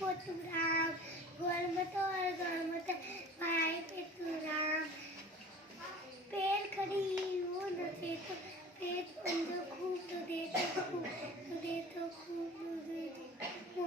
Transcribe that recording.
वो तू राम गोल मत और गोल मत भाई पे तू राम पेड़ खड़ी वो न दे तो पेड़ बंदो खूब तो दे तो खूब तो दे तो खूब तो दे तो